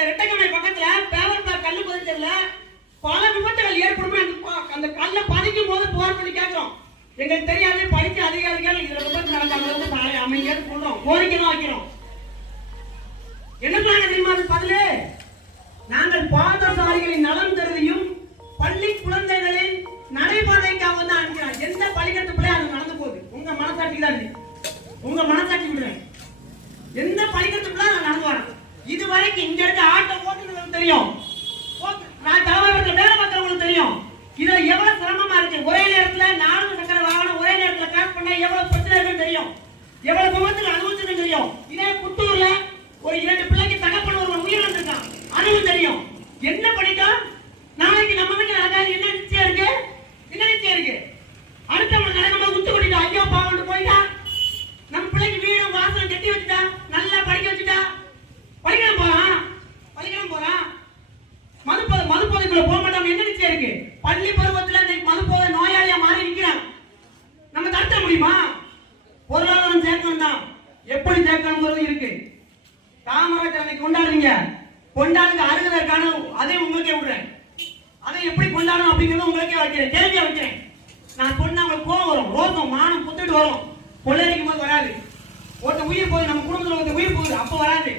இந்த பக்கத்துல பேவர்பா கல்லு பதிச்சதுல பல விபத்துகள் ஏற்படும் அந்த அந்த கல்லை பதிக்கும் போது போர் பண்ணி கேட்கிறோம். எங்களுக்கு தெரியாது படிச்ச அதிகாரிகள் இதுல விபத்து நடக்காத வந்து நாளை அமைதியாக சொல்றோம். கோரிக்கை தான் வைக்கிறோம். என்ன சொன்னாங்க தெரியுமா அது பதிலு? நாங்கள் பாதசாரிகளின் நலம் கருதியும் பள்ளி குழந்தைகளின் நடைபாதைக்காக தான் அனுப்பினோம் எந்த பள்ளிக்கூடத்து பிள்ளை அது நடந்து போகுது? உங்க மனசாட்சி தான் உங்க மனசாட்சி விடுறேன். எந்த பள்ளிக்கூடத்துக்குள்ள நான் நடந்து வரேன் இது வரைக்கும் இங்க இருக்க ஆட்டோ ஓட்டுநர்களுக்கு தெரியும். ஓட்டு- நான் தலைவர்கள் வேலை பார்க்கறவங்களுக்கு தெரியும். இது எவ்வளவு சிரமமா இருக்கு. ஒரே நேரத்துல நாலு சக்கர வாகனம் ஒரே நேரத்துல கிராஸ் பண்ண எவ்வளவு பிரச்சனை இருக்குன்னு தெரியும். எவ்வளவு விபத்துகள் அனுபவிச்சுன்னு தெரியும். இதே புத்தூர்ல ஒரு இரண்டு பிள்ளைக்கு தகப்பன் ஒரு உயிரிழந்திருக்கான் அதுவும் தெரியும். என்ன படிக்கும் நாளைக்கு நம்ம வீட்டுல நடக்காது என்ன நிச்சயம் இருக்கு? என்ன நிச்சயம் இருக்கு? அடுத்தவங்க நடக்கும்போது குத்து கொட்டிட்டா ஐயோ பாவம் போயிட்டா. நம்ம பிள்ளைக்கு வீடும் வாசலும் கட்டி வச்சுட்டா. இருக்கு. பள்ளி பருவத்துல இன்னைக்கு மதுப்போதை நோயாளியா மாறி நிக்கிறான். நம்ம தடுத்த முடியுமா? பொருளாதாரம் சேர்க்கணும் தான். எப்படி சேர்க்கணுங்கிறது இருக்கு. காமராஜர் அன்னைக்கு கொண்டாடுறீங்க. கொண்டாடுங்க அருகதற்கான அதையும் உங்களுக்கே விடுறேன். அதை எப்படி கொண்டாடணும் அப்படிங்கறத உங்களுக்கே வைக்கிறேன். தெரிஞ்ச வைக்கிறேன். நான் சொன்னா உங்களுக்கு கோவம் வரும். ரோகம் மானம் புத்துட்டு வரும். கொள்ளடிக்கும் போது வராது. ஒருத்த உயிர் போகுது நம்ம குடும்பத்துல ஒருத்த உயிர் போகுது அப்ப வராது.